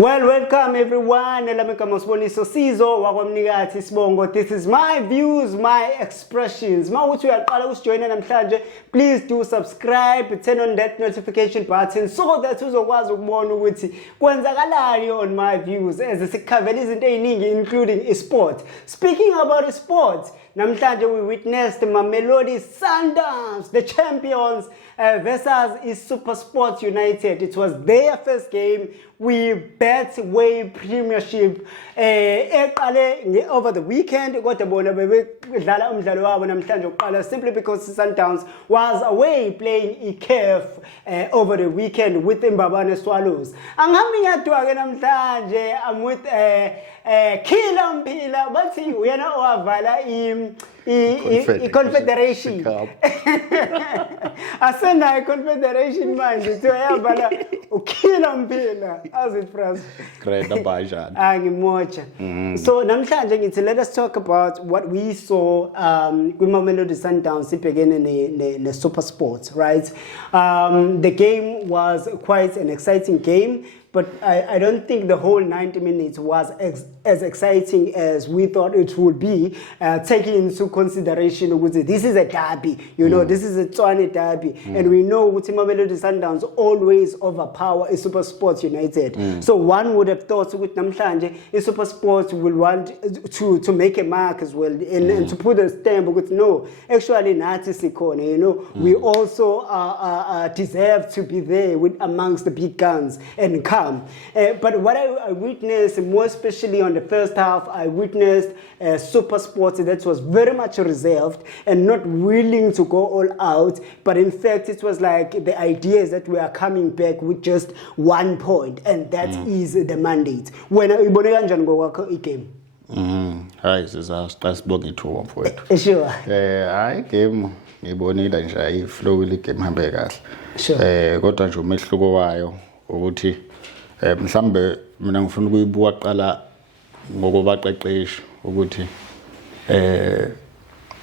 Well, welcome everyone. This is my views, my expressions. Please do subscribe, turn on that notification button so that on my views as including sport. Speaking about sport, namhlanje we witnessed Mamelodi Sundowns, the champions, versus Super Sports United. It was their first game. We Betway Premiership over the weekend. Simply because Sundowns was away playing ICAF over the weekend with Mbabane Swallows. I'm with Kila Mpila, but we are now Confederation. I send a Confederation man to Kila Mpila. How's it, Franz? Great, Bajan. So, let us talk about what we saw with Mamelodi Sundowns again in the Super Sports, right? The game was quite an exciting game, but I don't think the whole 90 minutes was as exciting as we thought it would be, taking into consideration this is a derby, this is a Tshwane derby, and we know Mamelodi Sundowns always overpower a Super Sports United. So one would have thought with namhlanje a Super Sports will want to make a mark as well and to put a stamp, but no, actually Nati Sikone, we also deserve to be there amongst the big guns and come. But what I witnessed, more especially on the first half, I witnessed Super Sports that was very much reserved and not willing to go all out. But in fact, it was like the idea is that we are coming back with just 1 point, and that is the mandate. When I game. Hi, sisibonga ithuba mfowethu. Sure. Hayi game ngibonile nje ayiflow ile game hambe kahle. Sure. Kodwa nje umehluko wayo ukuthi mhlambe mina ngifuna ukuyibuka qala ngokubaqeqeshi ukuthi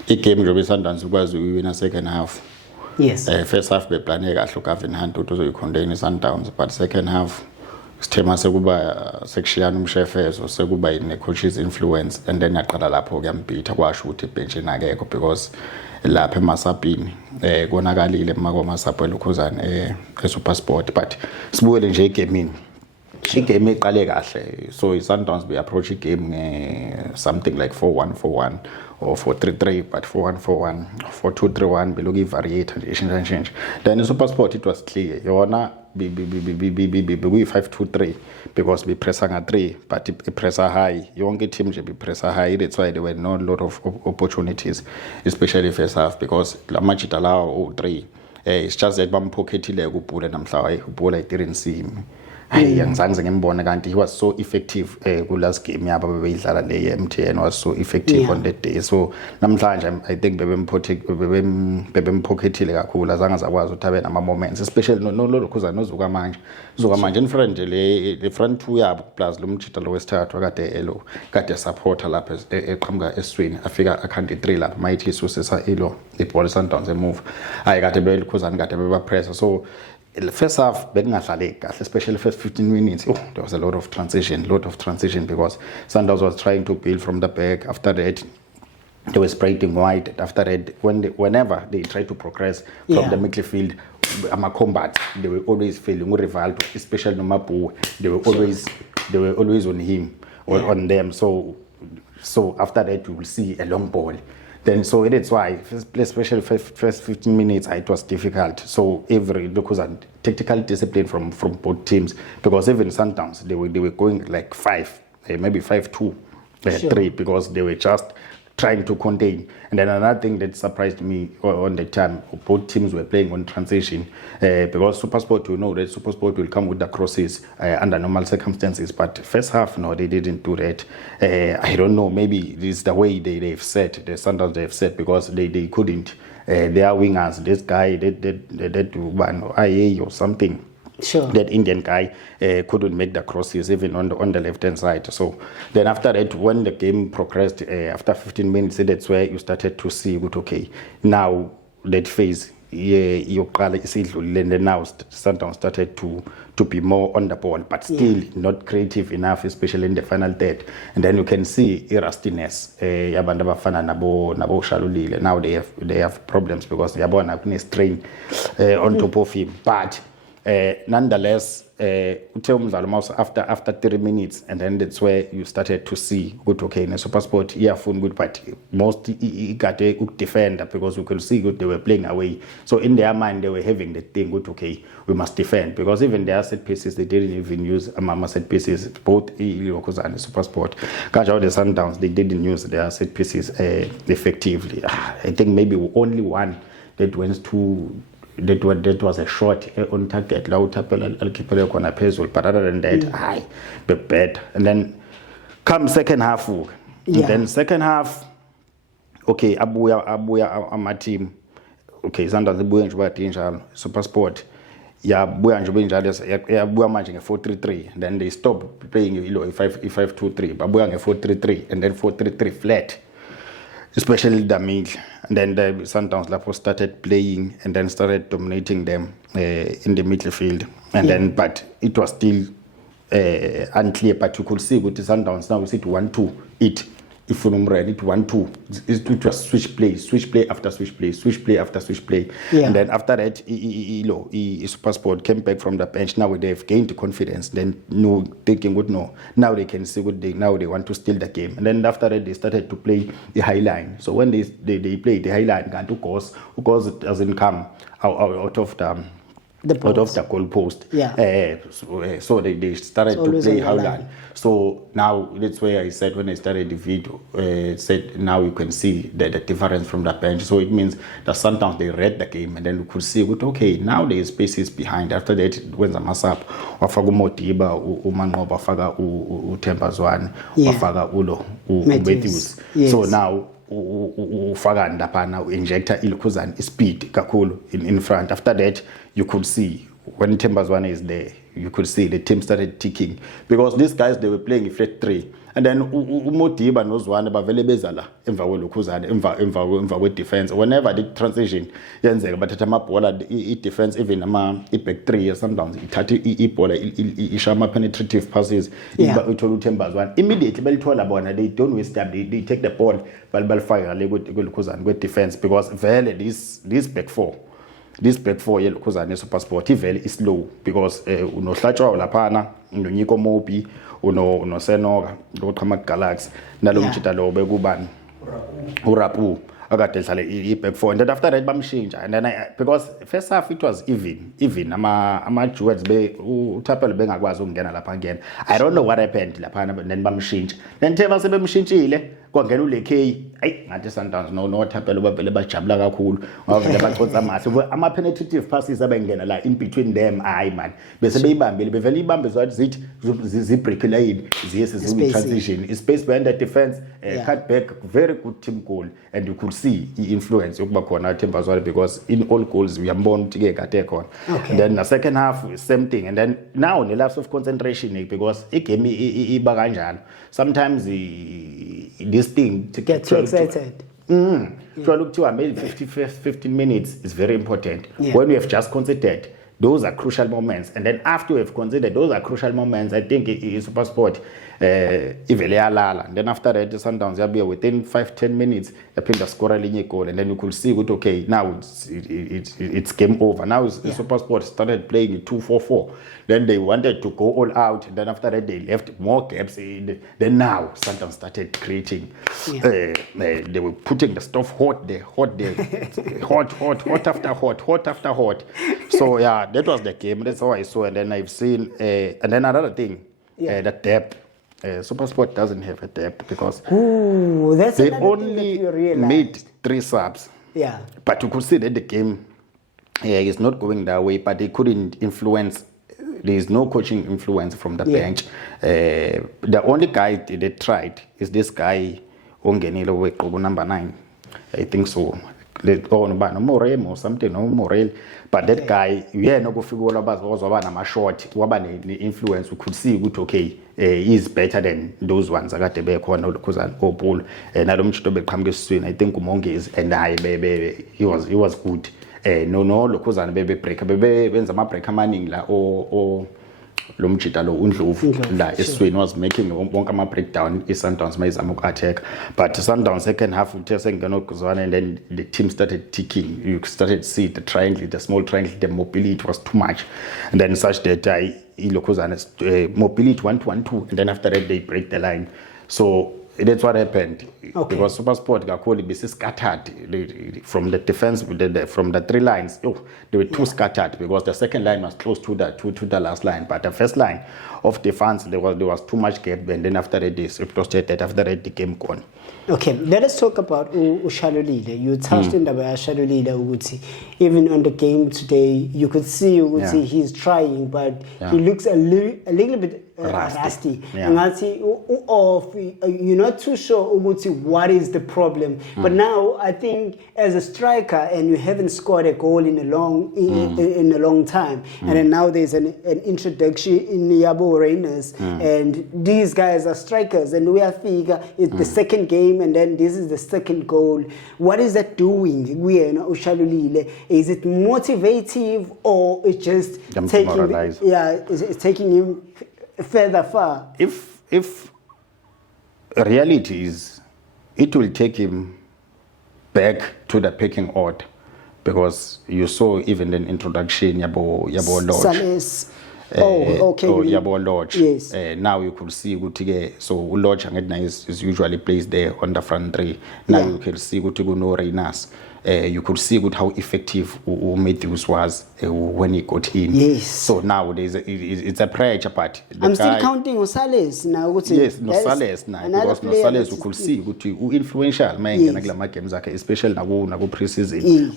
igame nje beSundowns ukwazi ukuwina second half. Yes. First half beplane kahle uGavin Hunt ukuthi uzoyicontain iSundowns, but second half sithema sekuba sekushiyana umshefezo sekuba ine coaches influence, and then yaqala lapho kuyambitha kwasho ukuthi ibenchini akekho because lapha eMasapini konakalile makoMasapo eLukhuzane eSuper Sport. But sibuyele nje egamini, igame iqale kahle, so iSundowns be approach igame something like 4-1-4-1 or 4-3-3, but 4-1-4-1, 4-2-3-1 beloku variate nje change. Then iSuper Sport it was clear yona be 5-2-3 because be pressure nga 3, but it pressure high, yonke team nje be pressure high. That's why there were not a lot of opportunities, especially first half, because la match it allow 3 it's just that bampocketile kubhula namhla ubhula iTirinsim. Angizange ngimbone kanti he was so effective ku last game yabo bebeyidlala le MTN was so effective on that day. So namhlanje I think bebempocketile kakhulu, azange zakwazi ukuthi abe nama moments, especially no Lukhuzane nozuka manje in front le front two yabo plus lo mjita lo wesithathu kade supporter lapha eqhamuka eswini afika akhande 3 lapha mayithi isusisa ilo ibhola Sundowns emove hayi kade beLukhuzane kade beba pressure. So the first half, especially the first 15 minutes, there was a lot of transition because Sundowns was trying to build from the back. After that, they were spreading wide. After that, whenever they tried to progress from the midfield, combat, they were always failing. Rivaldo, especially Nomapu, they were always on him or on them. So after that, you will see a long ball. Then so that's why, especially first 15 minutes, it was difficult. So because of tactical discipline from both teams, because even Sundowns they were going like 5, maybe 5-2, 3, because they were just trying to contain. And then another thing that surprised me on the time, both teams were playing on transition, because Super Sport, that Super Sport will come with the crosses under normal circumstances, but first half, no, they didn't do that. I don't know, maybe this is the way they've set, the Sundowns they've set, because they couldn't, their wingers, this guy, that one, IA or something. Sure. That Indian guy couldn't make the crosses even on the left hand side. So then after that, when the game progressed, after 15 minutes, that's where you started to see, okay, now that phase yokuqala isidlulile, and then now Sundowns started to be more on the ball, but still not creative enough, especially in the final third. And then you can see rustiness. Yabantu abafana nabo Shalulile, now they have problems because yabona kune strain on top of him. But nonetheless, after 3 minutes, and then that's where you started to see good, okay, in a SuperSport earphone good, but most got a good defender because we could see good they were playing away. So in their mind they were having the thing good, okay, we must defend, because even their set pieces they didn't even use set pieces, both Iliokoza and SuperSport. Kajao the Sundowns, they didn't use their set pieces effectively. I think maybe only one that went to that was a shot on target la uthapela alikhipele khona phezulu, but other than that bad. And then come second half, and then second half, okay, abuya ama team, okay, Sundowns ibuye nje bathi njalo, SuperSport yabuya nje benjalo, yabuya manje nge 4-3-3, then they stop playing ilo 5-2-3, babuya nge 4-3-3 and then 4-3-3 flat, especially the middle. And then the Sundowns Lapo started playing and then started dominating them in the midfield. And then, but it was still unclear. But you could see with the Sundowns now, we see it 1-2. If you remember, it 1-2. It was switch play after switch play after switch play. And then after that, SuperSport came back from the bench. Now they've gained confidence. Then thinking good, no. Now they can see good. Now they want to steal the game. And then after that, they started to play the high line. So when they play the high line, and of course it doesn't come out of the goalpost. So they started to play high line. So now that's where I said when I started the video, said now you can see the difference from the bench. So it means the Sundowns, they read the game, and then you could see okay, now there is spaces behind. After that, when the mass up, wafaga Motiba, Umango, wafaga Utembazwan, wafaga Ulo, Matthews. So now ufaka ndapana injector Ilukuzan speed kakhulu in front. After that, you could see when Tembazwane is there, you could see the team started ticking, because these guys, they were playing flat 3, and then Motiba knows one about Velebezala emva Lukuzan emva with defense. Whenever the transition yenzeka but amabola defense, even back 3 sometimes ithatha ibola ishama penetrative passes ithola uThembazwane immediately belithola bona, they don't waste time, they take the ball balifaka le Lukuzan with defense, because vele this back 4 yeLukuzane SuperSport ivele is slow, because unohlatshwa laphana, unoNyiko Mopi, unoSenoka, uqhamuka Galaxy, nalo mjita lo bekubani uRapu akade dlala iback 4. And then after that bamshintsha, and then because first half it was even ama Jewels uThapelo bengakwazi ukungena lapha again. I don't know what happened lapha, but then bamshintsha, then Themba sebemshintshile kwangena uLekay. Ngathi Sundowns no Thapelo bavele bajabula kakhulu, bavele bachotsa amahle ama penetrative passes abengena la in between them. Man bese beyibambile, bevele ibambe zithi zibreak lane, ziye transition space behind the defense, cut back, very good team goal. And you could see the influence yokuba khona Thembazwane, because in all goals we ambona ukuthi ke kade khona. Then the second half same thing, and then now the lapse of concentration, because igame iba kanjalo sometimes this thing to get too excited. Look to maybe 15 minutes is very important. When we have just considered, those are crucial moments, and then after we have considered those are crucial moments, I think SuperSport ivele yalala. And then after that, the Sundowns will be within 5-10 minutes they play the score a goal, and then you could see good, okay, now it's game over. Now SuperSport started playing 2-4-4. Then they wanted to go all out, and then after that they left more gaps in. Then now Sundowns started creating. They were putting the stuff hot there, hot after hot. So that was the game. That's how I saw. And then I've seen, and then another thing, the depth. SuperSport doesn't have a depth, because that's they only made 3 subs. But you could see that the game is not going that way. But they couldn't influence. There is no coaching influence from the bench. The only guy they tried is this guy Ongenilo Wekobo number 9. I think so. Morel or something, no Morel. But that guy, no go figure about was short, the influence. We could see good, okay, he's better than those ones. I got the back one because I Paul and I don't to become swing. I think Umonge is, and he was good. no lokhuzana bebe-break benza ama-break amaningi la lo mjita lo uNdlovu la esweni was making wonke ama-breakdown i-Sundowns mayizama uku-attack, but Sundowns second half uthe sengenokuzwana, and then the team started ticking. You started to see the triangle, the small triangle, the mobility was too much, and then such that ilokhuzana mobility 1-2, and then after that they break the line. So that's what happened. Okay. Because SuperSport kakhulu scattered from the defense, from the three lines. They were too scattered because the second line was close to the last line, but the first line of defense there was too much gap, and then after that it was that after that the game gone. Okay, let us talk about uShalulile. You touched in the Shalulile ukuthi even on the game today you could see ukuthi he's trying, but he looks a little bit rusty. Ngathi you're not too sure ukuthi what is the problem. But now I think as a striker and you haven't scored a goal in a long time, and then now there's an introduction in Yabo Reyners, and these guys are strikers, and we are figure it's the second game, and then this is the second goal. What is that doing? uShalulile, is it motivative or it's just it's taking him further far? If reality is, it will take him back to the pecking order, because you saw even in introduction Yabo Lodge. Yabo Lodge. Yes. Now you could see Gutige, so Lodge is usually placed there on the front three. Now you can see Gutigo Reinas. You could see how effective Matthews was when he got in. Yes. So nowadays it's a pressure part. I'm still counting Nosales now. Yes, Nosales now, because Nosales you could see influential man games, especially now pre-season.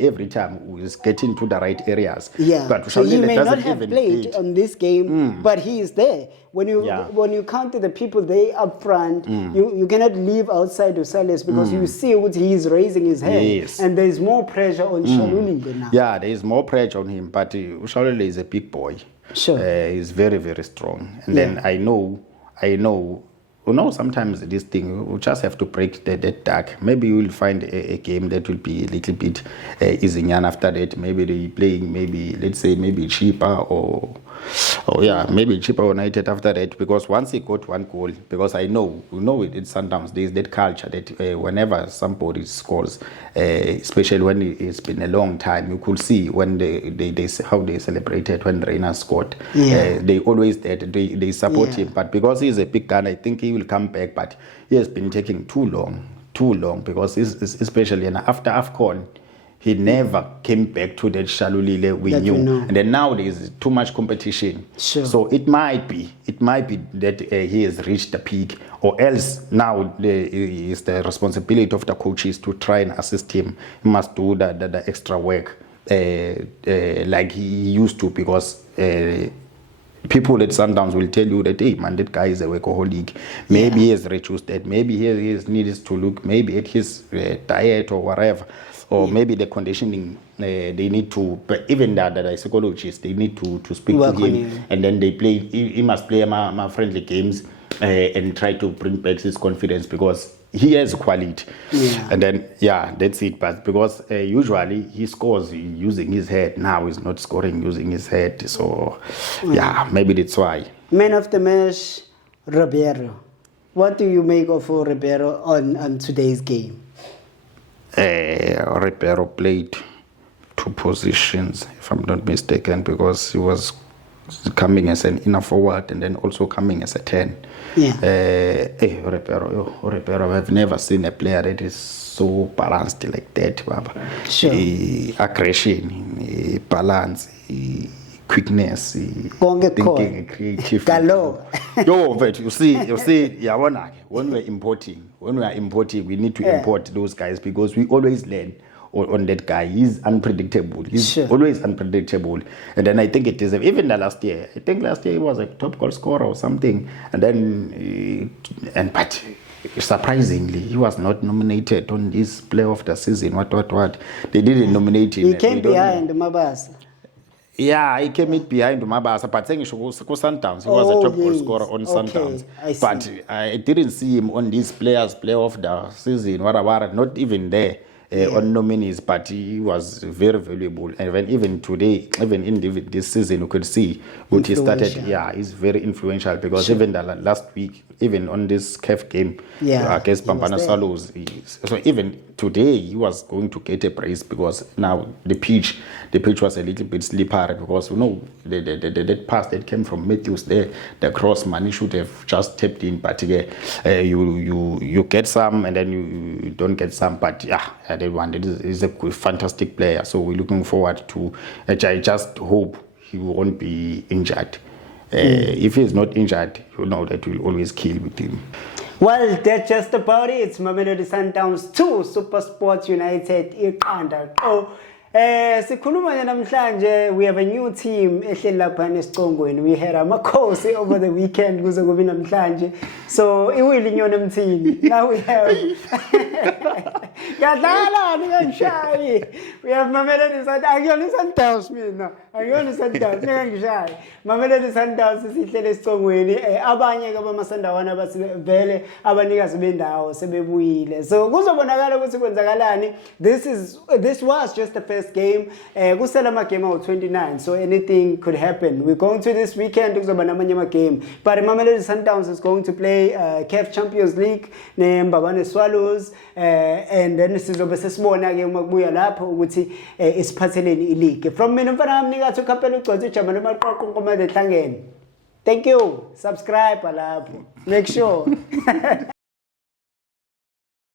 Every time he's getting to the right areas. Yeah. But so he may not have played on this game, but he is there. When you count the people there up front, you cannot leave outside Nosales because you see what he is raising his head, and there is more pressure on Shalulile now. Yeah, there is more pressure on him, but Shalulile is a big boy. Sure. He's very, very strong. And then I know, sometimes this thing, we just have to break that dark. Maybe you will find a game that will be a little bit easy, and after that, maybe they playing, maybe cheaper maybe cheaper United after that, because once he got one goal, because I know it in Sundowns, there's that culture that whenever somebody scores, especially when it's been a long time, you could see when they how they celebrated when Reina scored. They always they support him, but because he's a big gun, I think he will come back, but he has been taking too long, because especially after AFCON, he never came back to that Shalulile we knew. And then now there's too much competition. Sure. So it might be that he has reached the peak, or else now it's the responsibility of the coaches to try and assist him. He must do the extra work like he used to, because people at Sundowns will tell you that, hey man, that guy is a workaholic. Maybe he has reduced that. Maybe he needs to look maybe at his diet or whatever. Or maybe the conditioning, they need to, but even the psychologists, they need to speak to him, and then he must play my friendly games and try to bring back his confidence, because he has quality. And then, that's it. But because usually he scores using his head, now he's not scoring using his head. So, maybe that's why. Man of the match, Ribeiro. What do you make of Ribeiro on today's game? Ribeiro played two positions, if I'm not mistaken, because he was coming as an inner forward and then also coming as a 10. Ribeiro, I've never seen a player that is so balanced like that, Baba. Sure. Aggression, balance, quickness, thinking, creative. But you see, when we are importing, we need to import those guys, because we always learn on that guy. He's unpredictable. He's always unpredictable. And then I think it is, even the last year, he was a top goal scorer or something. And then, but surprisingly, he was not nominated on this player of the season. What? They didn't nominate him. He came behind Mabasa. Yeah, he came behind Mabasa, but saying Sundowns, he was a top goal scorer on Sundowns. But I didn't see him on these player of the season, not even there. on nominees, but he was very valuable. And even today, even in this season, you could see what he started. Yeah, he's very influential because even the last week, even on this CAF game against Pampana Swallows, so even today he was going to get a praise because now the pitch was a little bit slippery because that pass that came from Matthews there, the cross man, he should have just tapped in, but you get some and then you don't get some, but that one is a fantastic player. So we're looking forward to. I just hope he won't be injured. If he's not injured, you know that we'll always kill with him. Well, that's just about it. It's Mamelodi Sundowns 2, Super Sports United iqanda. Sikhuluma namhlanje, we have a new team ehleli lapha eSicongweni. We had amakhosi over the weekend kuze kube namhlanje. So iwili nyona mthini. Now we have Gadala ngishayi. We have Mamelodi Sundowns mina. Akuyona Sundowns ngishayi. Mamelodi Sundowns sihlele eSicongweni. Abanye ke bamasandawana abasivele abanikazi bendawo sebebuyile. So kuzobonakala ukuthi kwenzakalani. This was just the first game. Kusela amagame awu-29, so anything could happen. We're going to this weekend kuzoba namanye amagame. But Mamelodi Sundowns is going to play CAF Champions League neMbabane Swallows, and then sizobe sesibona ke uma kubuya lapho ukuthi isiphatheleni ileague. From mina mfana wami nikathi uKhapela uGcotsi uJamani Maqoqo Nkomazi ehlangene. Thank you. Subscribe lapho. Make sure.